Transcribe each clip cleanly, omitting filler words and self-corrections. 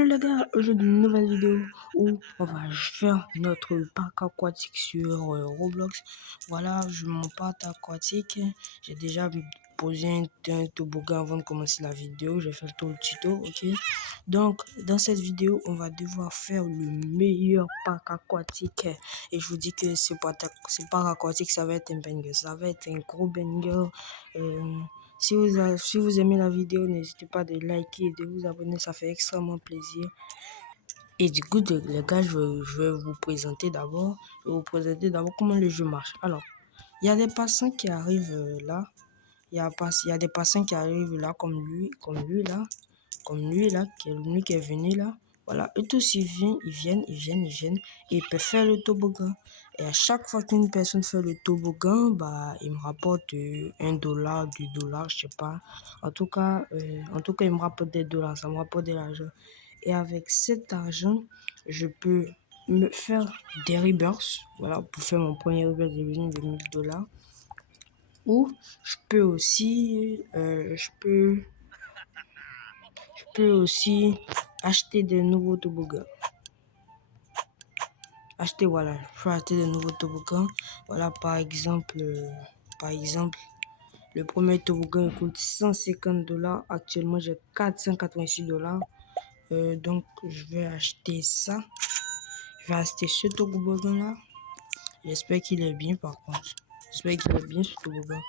Salut les gars, aujourd'hui une nouvelle vidéo où on va faire notre parc aquatique sur Roblox. Voilà, mon parc aquatique. J'ai déjà posé un toboggan avant de commencer la vidéo. J'ai fait tout le tuto, ok. Donc, dans cette vidéo, on va devoir faire le meilleur parc aquatique. Et je vous dis que ce parc aquatique, ça va être un banger. Ça va être un gros banger. Si vous aimez la vidéo, n'hésitez pas de liker et de vous abonner, ça fait extrêmement plaisir. Et du coup, les gars, je vais vous présenter d'abord. Comment le jeu marche. Alors, il y a des passants qui arrivent là. Il y a des passants qui arrivent là, comme lui là, qui est venu là. Voilà, eux tous ils viennent, et ils peuvent faire le toboggan. Et à chaque fois qu'une personne fait le toboggan, bah, il me rapporte $1, $2, je sais pas. En tout cas, il me rapporte des dollars, ça me rapporte de l'argent. Et avec cet argent, je peux me faire des rebirths. Voilà, pour faire mon premier rebirth, j'ai besoin de $1000. Ou je peux aussi, je peux aussi acheter des nouveaux toboggans. Voilà, je peux acheter des nouveaux toboggans. Voilà, par exemple, le premier toboggan il coûte $150. Actuellement, j'ai $486. Donc, je vais acheter ça. Je vais acheter ce toboggan là. J'espère qu'il est bien par contre. J'espère qu'il est bien ce toboggan.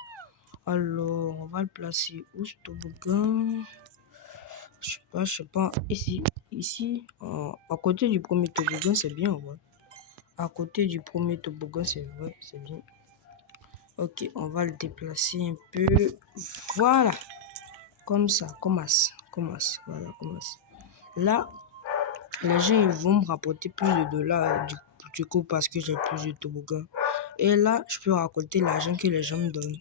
Alors, on va le placer où ce toboggan? Je sais pas. Ici, à côté du premier toboggan, c'est bien, ouais. À côté du premier toboggan, c'est vrai, c'est bien. Ok, on va le déplacer un peu. Voilà. Comme ça, voilà, commence. Là, les gens ils vont me rapporter plus de dollars du coup parce que j'ai plus de toboggans. Et là, je peux raconter l'argent que les gens me donnent.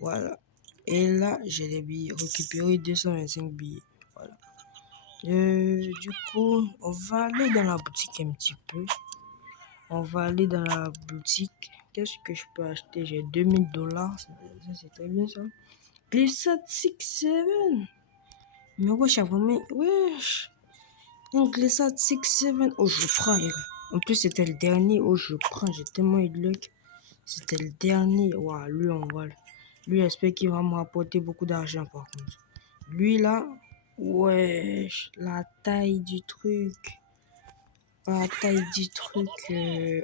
Voilà. Et là, j'ai les billets. Récupérer 225 billets. Voilà. Du coup, on va aller dans la boutique un petit peu. Qu'est-ce que je peux acheter? J'ai $2000. Ça, c'est très bien ça. Glissade 6-7. Mais wesh, vraiment. Wesh. Un glissade 6-7. Oh, je prends. En plus, c'était le dernier. Oh, je prends. J'ai tellement eu de luck. C'était le dernier. Waouh, lui, on va. Lui, j'espère qu'il va me rapporter beaucoup d'argent par contre. Lui, là. Wesh. La taille du truc.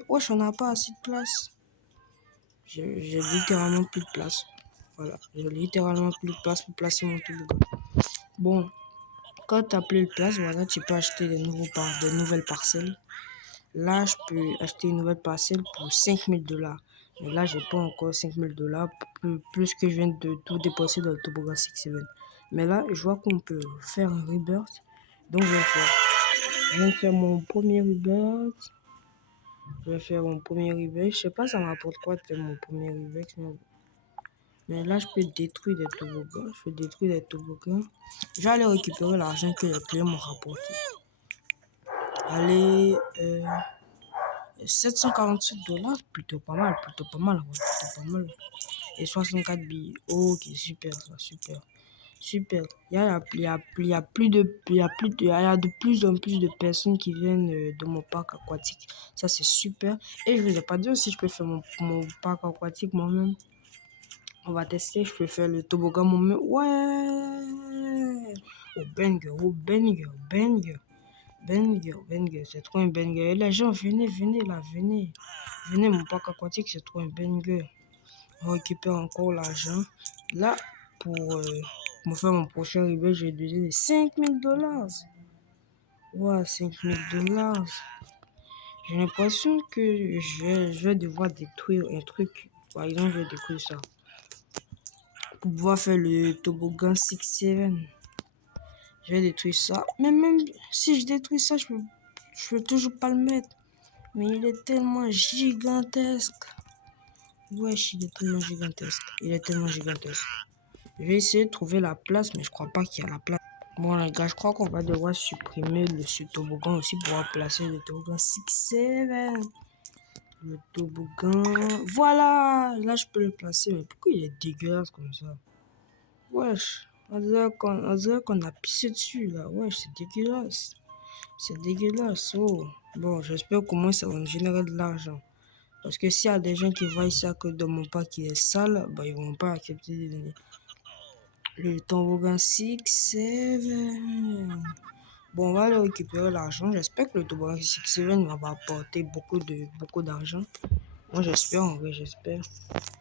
Wesh, on n'a pas assez de place. J'ai littéralement plus de place. Voilà, j'ai littéralement plus de place pour placer mon toboggan. Bon, quand tu as plus de place, voilà, tu peux acheter des nouvelles parcelles. Là, je peux acheter une nouvelle parcelle pour $5000. Mais là, j'ai pas encore $5000, plus que je viens de tout dépenser dans le toboggan 6-7. Mais là, je vois qu'on peut faire un rebirth. Donc, je vais faire. Je viens de faire mon premier rebirth. Je sais pas, ça m'apporte quoi de faire mon premier rebirth. Mais là, je peux détruire des toboggans. Je vais aller récupérer l'argent que les clients m'ont rapporté. Allez, $748, plutôt pas mal, ouais, plutôt pas mal. Et 64 billets. Ok, super, ça, super. Super. Il y a de plus en plus de personnes qui viennent de mon parc aquatique. Ça, c'est super. Et je vous ai pas dit aussi, je peux faire mon parc aquatique moi-même. On va tester, je peux faire le toboggan moi-même. Ouais! Oh, banger, banger. C'est trop un banger. Et les gens, venez là, venez. Venez, mon parc aquatique, c'est trop un banger. On récupère encore l'argent. Là, pour me faire mon prochain rebelle, j'ai besoin de $5000. Ouais, $5000. J'ai l'impression que je vais devoir détruire un truc. Par exemple, je vais détruire ça. Pour pouvoir faire le toboggan 6-7. Je vais détruire ça. Mais même si je détruis ça, je peux toujours pas le mettre. Mais il est tellement gigantesque. Wesh, il est tellement gigantesque. Je vais essayer de trouver la place, mais je crois pas qu'il y a la place. Bon, les gars, je crois qu'on va devoir supprimer ce toboggan aussi pour pouvoir placer le toboggan 6-7. Le toboggan. Voilà! Là, je peux le placer. Mais pourquoi il est dégueulasse comme ça? Wesh. On dirait qu'on a pissé dessus, là. Ouais, c'est dégueulasse. C'est dégueulasse, oh. Bon, j'espère qu'au moins ça va me générer de l'argent. Parce que s'il y a des gens qui voient ça que dans mon pack il est sale, bah ils vont pas accepter de donner. Le toboggan 6, 7. Bon, on va aller récupérer l'argent. J'espère que le toboggan 6, 7 va apporter beaucoup d'argent. Moi, j'espère, en vrai, j'espère.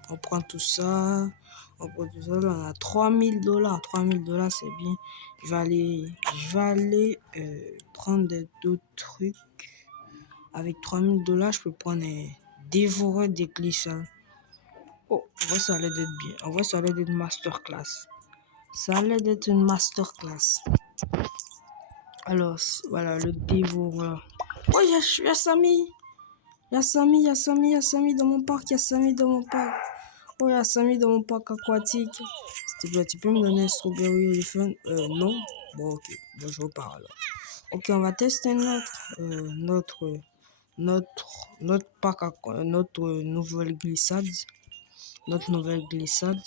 On prend tout ça. On prend tout ça. Là, on a 3000 $. 3000 $, c'est bien. Je vais aller prendre d'autres trucs. Avec 3000 $, je peux prendre un dévoreur des glissades. Oh, en vrai, ça allait d'être bien. En vrai, ça allait d'être une masterclass. Ça allait d'être une masterclass. Alors, voilà, le dévoreur. Oh, il y a Samy. Il y a Samy dans mon parc. Il y a Samy dans mon parc. Oh, il y a Samy dans mon parc aquatique. S'il te plaît, tu peux me donner un strawberry elephant? Non. Bon, ok. Bon, je repars alors. Ok, on va tester notre parc, notre nouvelle glissade. Notre nouvelle glissade.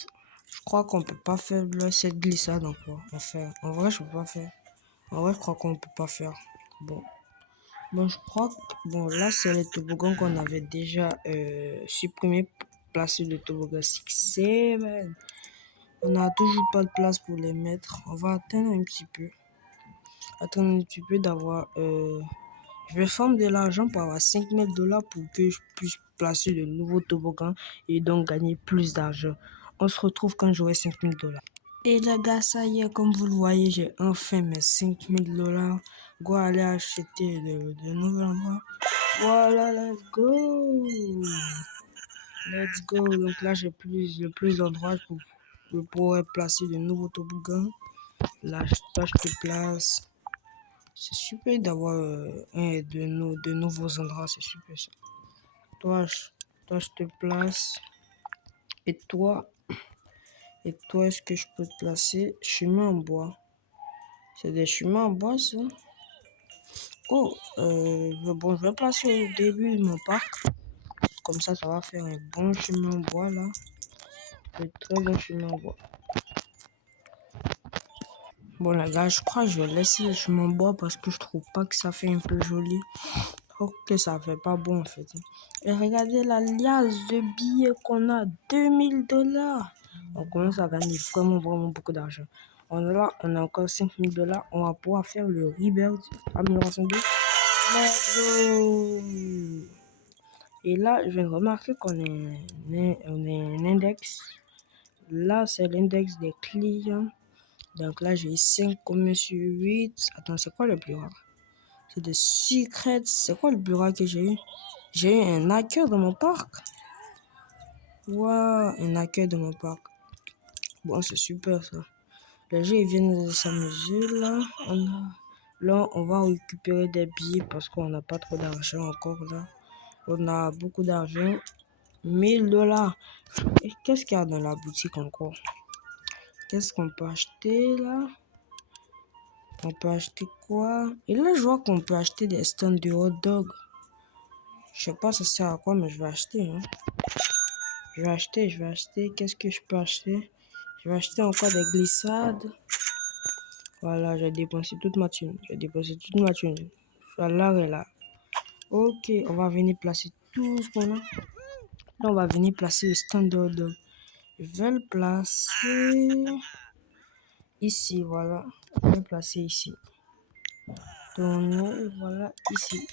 Je crois qu'on peut pas faire cette glissade encore. Enfin, en vrai, je peux pas faire. En vrai, je crois qu'on peut pas faire. Bon. Bon, je crois que... Bon, là, c'est les toboggans qu'on avait déjà supprimé pour placer le toboggan 6, 7. On n'a toujours pas de place pour les mettre. On va attendre un petit peu. Attendre un petit peu d'avoir... Je vais farmer de l'argent pour avoir 5000 $ pour que je puisse placer de nouveaux toboggans et donc gagner plus d'argent. On se retrouve quand j'aurai 5000 $. Et les gars, ça y est, comme vous le voyez, j'ai enfin mes 5000 $. Go aller acheter de nouveaux endroits. Voilà, let's go. Let's go. Donc là, j'ai plus d'endroits pour je pourrais placer de nouveaux toboggans. Là, je te place. C'est super d'avoir de nouveaux endroits, c'est super ça. Toi, je te place. Et toi, est-ce que je peux te placer? Chemin en bois. C'est des chemins en bois, ça? Oh, bon, je vais placer au début de mon parc. Comme ça va faire un bon chemin en bois, là. Un très bon chemin en bois. Bon, les gars, je crois que je vais laisser le chemin en bois parce que je trouve pas que ça fait un peu joli. Je trouve que ça fait pas bon, en fait. Et regardez la liasse de billets qu'on a, 2000 $. On commence à gagner vraiment beaucoup d'argent. On est là, on a encore 5000 $. On va pouvoir faire le rebirth, amélioration 2. Let's go! Et là, je viens de remarquer qu'on est un index. Là, c'est l'index des clients. Donc là, j'ai 5 comme sur 8. Attends, c'est quoi le plus rare? C'est des secrets. C'est quoi le plus rare que j'ai eu? J'ai eu un hacker dans mon parc. Waouh, un hacker dans mon parc. Bon, c'est super ça. Les gens, ils viennent de s'amuser là. Là, on va récupérer des billets parce qu'on n'a pas trop d'argent encore là. On a beaucoup d'argent. 1000 $. Et qu'est-ce qu'il y a dans la boutique encore? Qu'est-ce qu'on peut acheter là? On peut acheter quoi? Et là, je vois qu'on peut acheter des stands de hot dog. Je sais pas ça sert à quoi, mais je vais acheter. Hein. Je vais acheter. Qu'est-ce que je peux acheter? Je vais acheter encore des glissades. Voilà, j'ai dépensé toute ma thune. Là est là. Ok, on va venir placer tout ce qu'on a. Là, on va venir placer le stand de hot dog. Je vais le placer ici, voilà. Je vais le placer ici. Tourner, voilà, ici.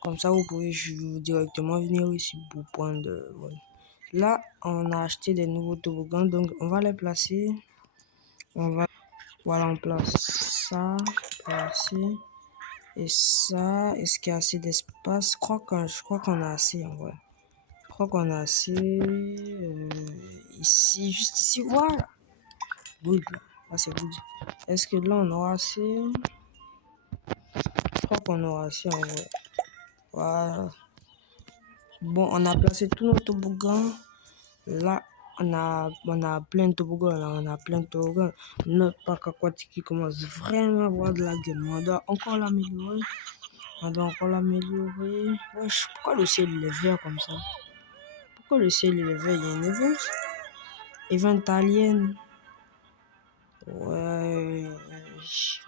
Comme ça, vous pouvez directement venir ici pour prendre. Voilà. Là, on a acheté des nouveaux toboggans, donc on va les placer. Voilà, on place ça, placer. Et ça, est-ce qu'il y a assez d'espace? Je crois qu'on a assez en vrai. Je crois qu'on a assez ici, juste ici, voilà. Good, là, c'est good. Est-ce que là, on aura assez? Je crois qu'on aura assez en vrai. Voilà. Bon, on a placé tous nos toboggans. Là, on a plein de toboggans. Là, on a plein de toboggans. Notre parc aquatique qui commence vraiment à avoir de la gueule. On doit encore l'améliorer. Wesh, pourquoi le ciel il est vert comme ça? Pourquoi le ciel il est vert? Il y a un event. Event alien. Wesh.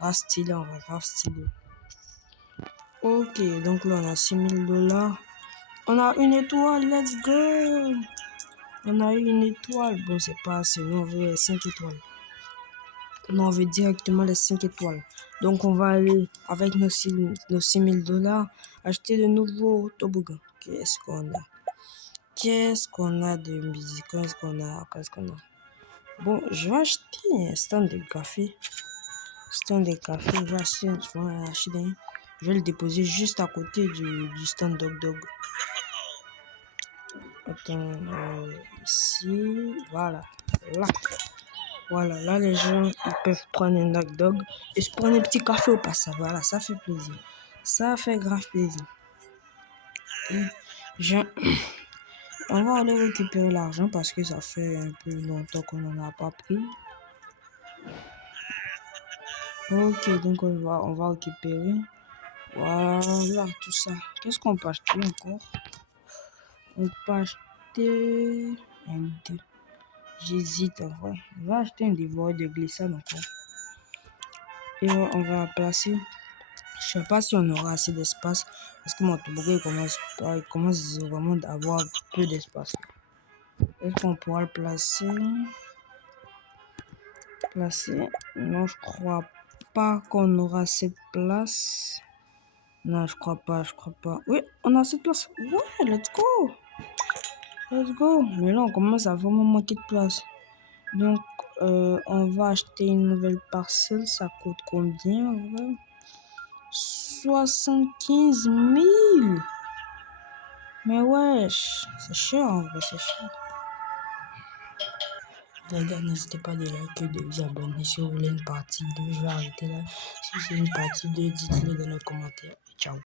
Ah, stylé, on va grave stylé. Ok, donc là, on a 6 000 $. On a une étoile, let's go! On a eu une étoile. Bon, c'est pas assez. Nous, on veut 5 étoiles. Nous, on veut directement les 5 étoiles. Donc, on va aller avec nos 6 000 $ acheter de nouveaux toboggans. Qu'est-ce qu'on a? Qu'est-ce qu'on a de musique? Qu'est-ce qu'on a? Bon, je vais acheter un stand de café. Je vais le déposer juste à côté du stand Dog Dog. Attends, ici, voilà, là. Voilà, là, les gens, ils peuvent prendre un hot dog et se prendre un petit café au passage. Voilà, ça fait plaisir. Ça fait grave plaisir. Et on va aller récupérer l'argent parce que ça fait un peu longtemps qu'on n'en a pas pris. Ok, donc on va récupérer. Voilà, tout ça. Qu'est-ce qu'on peut acheter encore? On peut acheter un dé. J'hésite en vrai. On va acheter un dévoreur de glissade encore. Et on va placer. Je sais pas si on aura assez d'espace parce que mon toboggan commence vraiment à avoir peu d'espace. Est-ce qu'on pourra le placer? Non, je crois pas qu'on aura assez de place. Non, je crois pas. Oui, on a assez de place. Ouais, let's go. Mais là, on commence à vraiment manquer de place. Donc, on va acheter une nouvelle parcelle. Ça coûte combien, en vrai? 75 000. Mais wesh, c'est cher en vrai, c'est cher. Les gars, n'hésitez pas à liker, de vous abonner si vous voulez une partie 2. Je vais arrêter là. Si c'est une partie 2, dites-le dans les commentaires. Ciao.